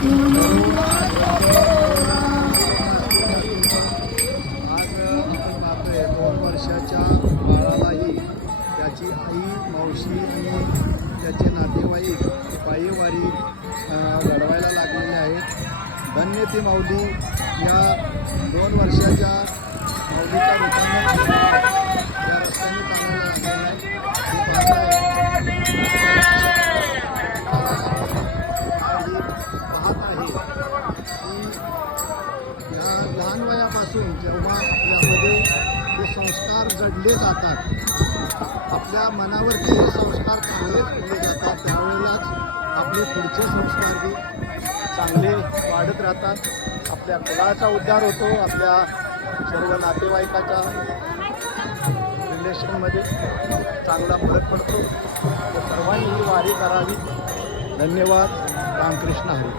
आज आपण पाहतोय 2 वर्षाच्या बाळालाही त्याची आई, मावशी आणि त्याचे नातेवाईक पायीवारी लढवायला लागलेले आहेत. धन्य ती माऊली या 2 वर्षाच्या माऊलीच्या रूपाने या रस्त्याने चालायला लागलेला आहे. पाहत आहे की या लहान वयापासून जेव्हा आपल्यामध्ये हे संस्कार जडले जातात, आपल्या मनावरती हे संस्कार चांगले पडले जातात, त्यावेळेलाच आपले पुढचे संस्कारही चांगले वाढत राहतात. आपल्या कुलाचा उद्धार होतो, आपल्या सर्व नातेवाईकाच्या रिलेशनमध्ये चांगला फरक पडतो. सर्वांनी ही वारी करावी. धन्यवाद. रामकृष्ण हरी.